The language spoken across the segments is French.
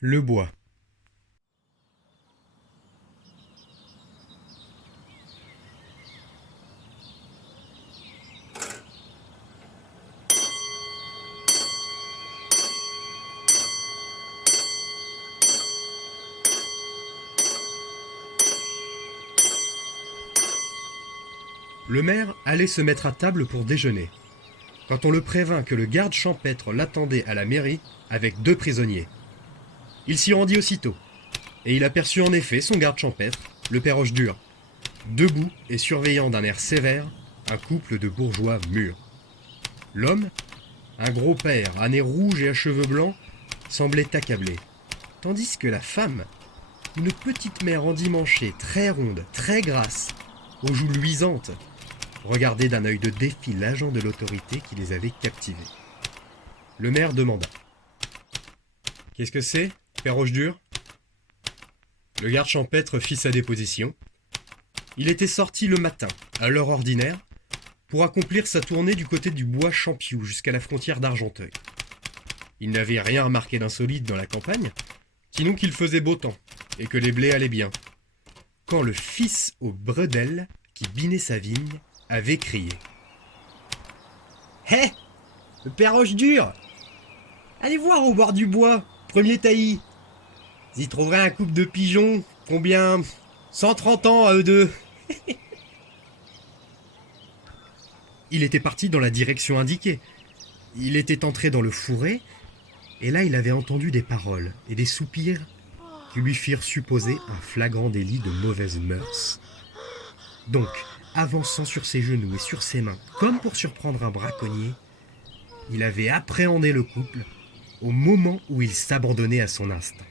Le bois. Le maire allait se mettre à table pour déjeuner, quand on le prévint que le garde champêtre l'attendait à la mairie avec 2 prisonniers. Il s'y rendit aussitôt, et il aperçut en effet son garde champêtre, le père Hochedur, debout et surveillant d'un air sévère un couple de bourgeois mûrs. L'homme, un gros père à nez rouge et à cheveux blancs, semblait accablé, tandis que la femme, une petite mère endimanchée, très ronde, très grasse, aux joues luisantes, regardait d'un œil de défi l'agent de l'autorité qui les avait captivés. Le maire demanda: « Qu'est-ce que c'est, père Hochedur ?» Le garde champêtre fit sa déposition. Il était sorti le matin, à l'heure ordinaire, pour accomplir sa tournée du côté du bois Champiou jusqu'à la frontière d'Argenteuil. Il n'avait rien remarqué d'insolite dans la campagne, sinon qu'il faisait beau temps et que les blés allaient bien, quand le fils aux bredelles, qui binait sa vigne, avait crié: « Hé, le père Hochedur, allez voir au bord du bois, premier taillis. Vous y trouverez un couple de pigeons, combien 130 ans à eux deux. » Il était parti dans la direction indiquée. Il était entré dans le fourré, et là il avait entendu des paroles et des soupirs qui lui firent supposer un flagrant délit de mauvaises mœurs. Donc, avançant sur ses genoux et sur ses mains, comme pour surprendre un braconnier, il avait appréhendé le couple au moment où il s'abandonnait à son instinct.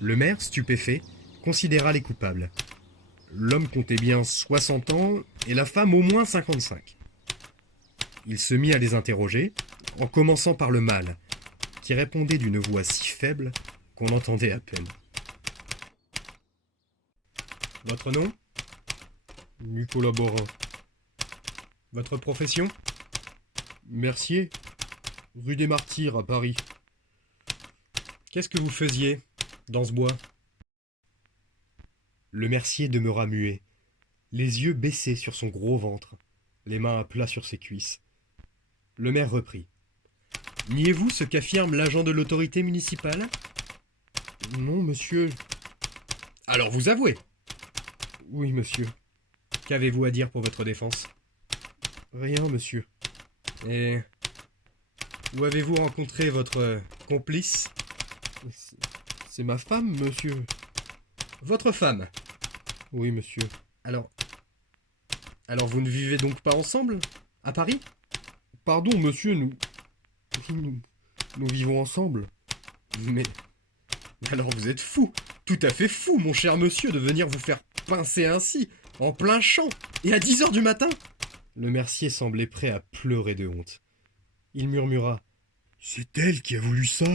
Le maire, stupéfait, considéra les coupables. L'homme comptait bien 60 ans et la femme au moins 55. Il se mit à les interroger, en commençant par le mâle, qui répondait d'une voix si faible qu'on entendait à peine. « Votre nom ? » ?»« Nicolas Borin. »« Votre profession ? » ?»« Mercier, rue des Martyrs à Paris. »« Qu'est-ce que vous faisiez dans ce bois ? » Le mercier demeura muet, les yeux baissés sur son gros ventre, les mains à plat sur ses cuisses. Le maire reprit. « Niez-vous ce qu'affirme l'agent de l'autorité municipale ? » ?»« Non, monsieur. »« Alors vous avouez ? » ?»« Oui, monsieur. »« Qu'avez-vous à dire pour votre défense ? » ?»« Rien, monsieur. »« Et où avez-vous rencontré votre complice ? » ?»« C'est ma femme, monsieur. »« Votre femme ? » ?»« Oui, monsieur. »« Alors vous ne vivez donc pas ensemble, à Paris ? » ?»« Pardon, monsieur, nous vivons ensemble. »« Mais alors vous êtes fou, tout à fait fou, mon cher monsieur, de venir vous faire pincer ainsi, en plein champ, et à 10 heures du matin ?» Le mercier semblait prêt à pleurer de honte. Il murmura: « C'est elle qui a voulu ça.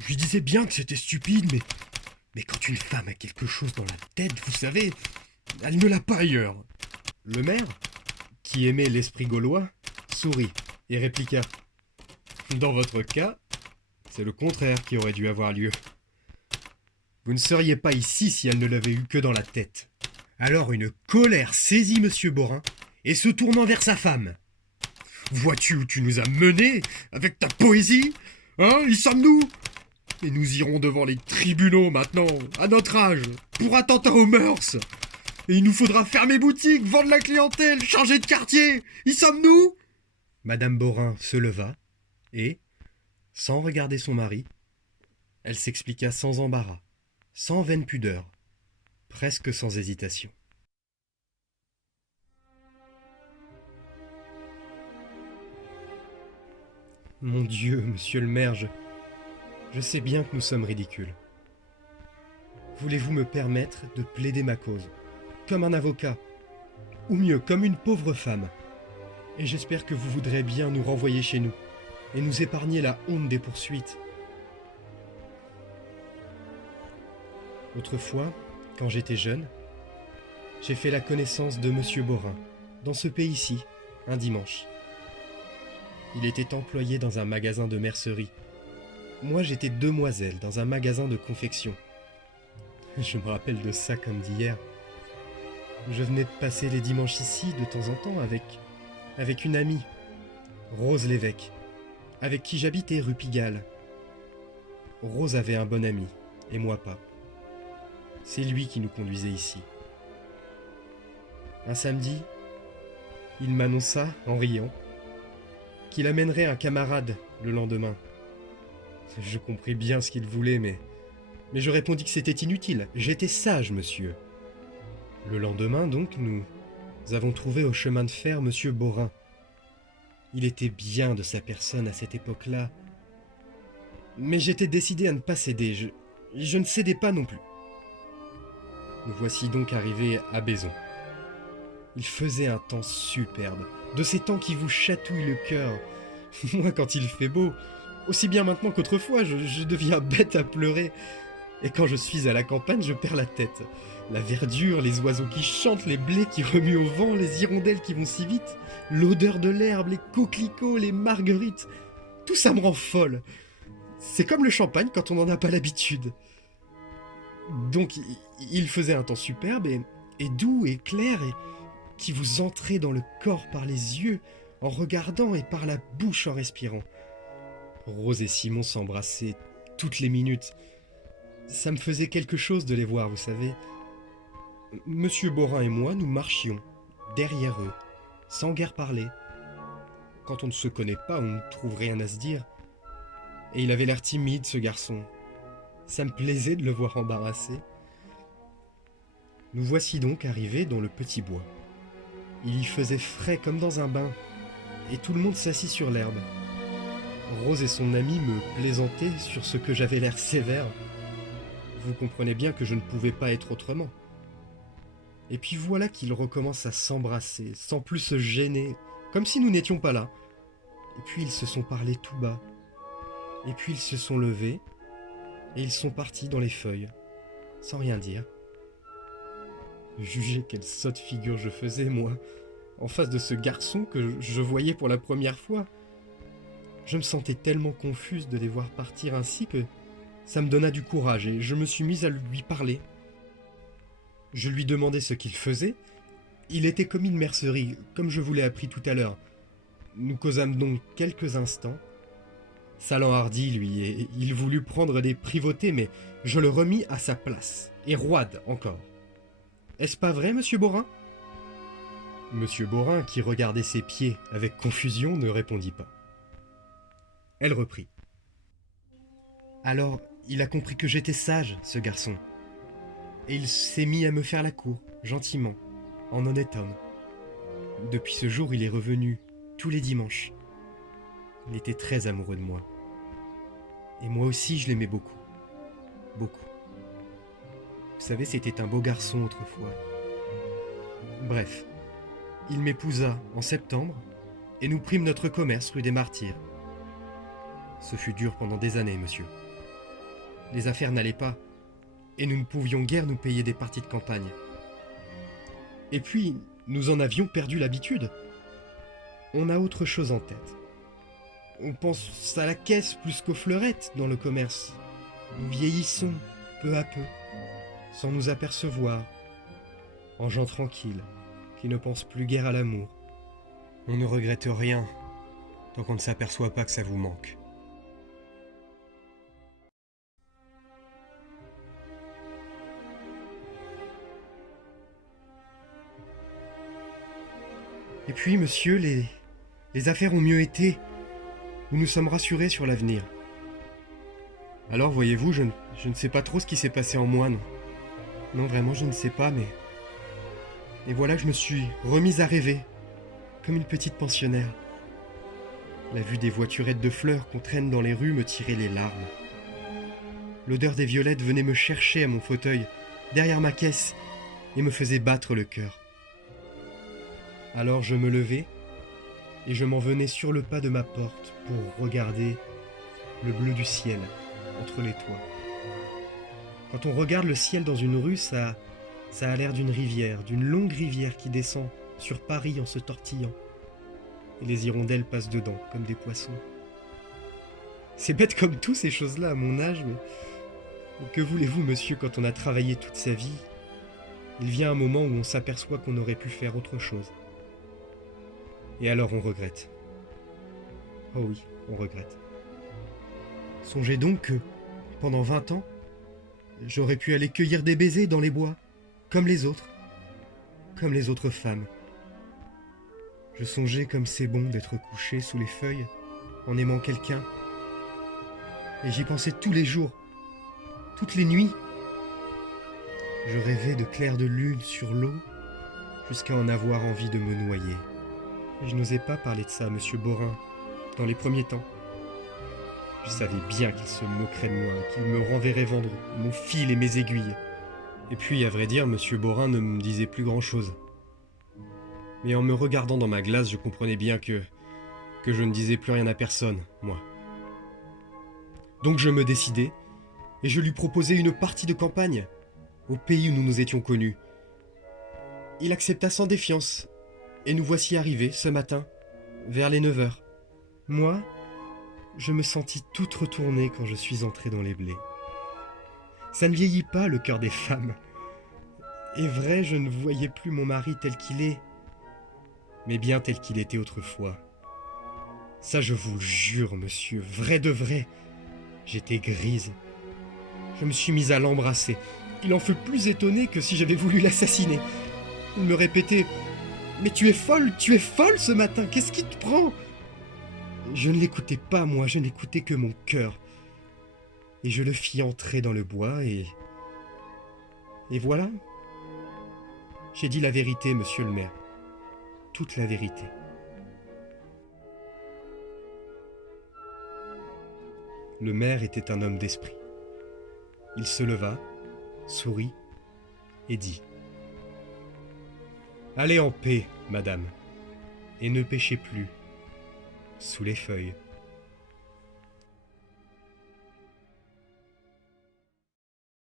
Je lui disais bien que c'était stupide, mais quand une femme a quelque chose dans la tête, vous savez, elle ne l'a pas ailleurs. » Le maire, qui aimait l'esprit gaulois, sourit et répliqua: « Dans votre cas, c'est le contraire qui aurait dû avoir lieu. Vous ne seriez pas ici si elle ne l'avait eu que dans la tête. » Alors une colère saisit monsieur Borin, et se tournant vers sa femme: « Vois-tu où tu nous as menés avec ta poésie ? Hein, y sommes-nous ? Et nous irons devant les tribunaux maintenant, à notre âge, pour attentat aux mœurs. Et il nous faudra fermer boutique, vendre la clientèle, changer de quartier. Y sommes-nous ?» Madame Borin se leva et, sans regarder son mari, elle s'expliqua sans embarras, sans vaine pudeur, presque sans hésitation. Mon Dieu, monsieur le maire, je sais bien que nous sommes ridicules. Voulez-vous me permettre de plaider ma cause, comme un avocat, ou mieux, comme une pauvre femme ? Et j'espère que vous voudrez bien nous renvoyer chez nous, et nous épargner la honte des poursuites. Autrefois, quand j'étais jeune, j'ai fait la connaissance de monsieur Borin, dans ce pays-ci, un dimanche. Il était employé dans un magasin de mercerie, Moi, j'étais demoiselle dans un magasin de confection. Je me rappelle de ça comme d'hier. Je venais de passer les dimanches ici de temps en temps avec une amie, Rose Lévesque, avec qui j'habitais rue Pigalle. Rose avait un bon ami, et moi pas. C'est lui qui nous conduisait ici. Un samedi, il m'annonça, en riant, qu'il amènerait un camarade le lendemain. Je compris bien ce qu'il voulait, mais je répondis que c'était inutile. J'étais sage, monsieur. Le lendemain, donc, nous avons trouvé au chemin de fer monsieur Borin. Il était bien de sa personne à cette époque-là. Mais j'étais décidé à ne pas céder. Je ne cédais pas non plus. Nous voici donc arrivés à Baison. Il faisait un temps superbe, de ces temps qui vous chatouillent le cœur. Moi, quand il fait beau, aussi bien maintenant qu'autrefois, je deviens bête à pleurer. Et quand je suis à la campagne, je perds la tête. La verdure, les oiseaux qui chantent, les blés qui remuent au vent, les hirondelles qui vont si vite, l'odeur de l'herbe, les coquelicots, les marguerites, tout ça me rend folle. C'est comme le champagne quand on n'en a pas l'habitude. Donc, il faisait un temps superbe et doux et clair et qui vous entrait dans le corps par les yeux en regardant et par la bouche en respirant. Rose et Simon s'embrassaient toutes les minutes. Ça me faisait quelque chose de les voir, vous savez. Monsieur Borin et moi, nous marchions derrière eux, sans guère parler. Quand on ne se connaît pas, on ne trouve rien à se dire. Et il avait l'air timide, ce garçon. Ça me plaisait de le voir embarrassé. Nous voici donc arrivés dans le petit bois. Il y faisait frais comme dans un bain, et tout le monde s'assit sur l'herbe. Rose et son ami me plaisantaient sur ce que j'avais l'air sévère. Vous comprenez bien que je ne pouvais pas être autrement. Et puis voilà qu'ils recommencent à s'embrasser, sans plus se gêner, comme si nous n'étions pas là. Et puis ils se sont parlé tout bas. Et puis ils se sont levés, et ils sont partis dans les feuilles, sans rien dire. Jugez quelle sotte figure je faisais, moi, en face de ce garçon que je voyais pour la première fois. Je me sentais tellement confuse de les voir partir ainsi que ça me donna du courage et je me suis mise à lui parler. Je lui demandai ce qu'il faisait. Il était commis de mercerie, comme je vous l'ai appris tout à l'heure. Nous causâmes donc quelques instants. Ça l'enhardit, lui, et il voulut prendre des privautés, mais je le remis à sa place, et roide encore. Est-ce pas vrai, monsieur Borin ? Monsieur Borin, qui regardait ses pieds avec confusion, ne répondit pas. Elle reprit. Alors, il a compris que j'étais sage, ce garçon. Et il s'est mis à me faire la cour, gentiment, en honnête homme. Depuis ce jour, il est revenu tous les dimanches. Il était très amoureux de moi. Et moi aussi, je l'aimais beaucoup. Beaucoup. Vous savez, c'était un beau garçon autrefois. Bref, il m'épousa en septembre, et nous prîmes notre commerce rue des Martyrs. Ce fut dur pendant des années, monsieur. Les affaires n'allaient pas, et nous ne pouvions guère nous payer des parties de campagne. Et puis, nous en avions perdu l'habitude. On a autre chose en tête. On pense à la caisse plus qu'aux fleurettes dans le commerce. Nous vieillissons, peu à peu, sans nous apercevoir, en gens tranquilles, qui ne pensent plus guère à l'amour. On ne regrette rien, tant qu'on ne s'aperçoit pas que ça vous manque. Et puis, monsieur, les affaires ont mieux été. Nous nous sommes rassurés sur l'avenir. Alors, voyez-vous, je ne sais pas trop ce qui s'est passé en moi, non. Non, vraiment, je ne sais pas, mais... Et voilà que je me suis remise à rêver, comme une petite pensionnaire. La vue des voiturettes de fleurs qu'on traîne dans les rues me tirait les larmes. L'odeur des violettes venait me chercher à mon fauteuil, derrière ma caisse, et me faisait battre le cœur. Alors je me levai, et je m'en venais sur le pas de ma porte pour regarder le bleu du ciel entre les toits. Quand on regarde le ciel dans une rue, ça a l'air d'une rivière, d'une longue rivière qui descend sur Paris en se tortillant. Et les hirondelles passent dedans comme des poissons. C'est bête comme tout ces choses-là à mon âge, mais que voulez-vous, monsieur, quand on a travaillé toute sa vie, il vient un moment où on s'aperçoit qu'on aurait pu faire autre chose. Et alors on regrette. Oh oui, on regrette. Songez donc que, pendant 20 ans, j'aurais pu aller cueillir des baisers dans les bois, comme les autres femmes. Je songeais comme c'est bon d'être couché sous les feuilles, en aimant quelqu'un. Et j'y pensais tous les jours, toutes les nuits. Je rêvais de clairs de lune sur l'eau, jusqu'à en avoir envie de me noyer. Et je n'osais pas parler de ça à Monsieur Borin, dans les premiers temps. Je savais bien qu'il se moquerait de moi, qu'il me renverrait vendre mon fil et mes aiguilles. Et puis, à vrai dire, Monsieur Borin ne me disait plus grand-chose. Mais en me regardant dans ma glace, je comprenais bien que je ne disais plus rien à personne, moi. Donc je me décidai, et je lui proposai une partie de campagne, au pays où nous nous étions connus. Il accepta sans défiance, et nous voici arrivés, ce matin, vers les 9 heures. Moi, je me sentis toute retournée quand je suis entré dans les blés. Ça ne vieillit pas, le cœur des femmes. Et vrai, je ne voyais plus mon mari tel qu'il est, mais bien tel qu'il était autrefois. Ça, je vous le jure, monsieur, vrai de vrai. J'étais grise. Je me suis mise à l'embrasser. Il en fut plus étonné que si j'avais voulu l'assassiner. Il me répétait « Mais tu es folle ce matin, qu'est-ce qui te prend ?» Je ne l'écoutais pas, moi, je n'écoutais que mon cœur. Et je le fis entrer dans le bois et voilà. J'ai dit la vérité, monsieur le maire. Toute la vérité. Le maire était un homme d'esprit. Il se leva, sourit et dit « Allez en paix, madame, et ne pêchez plus sous les feuilles. »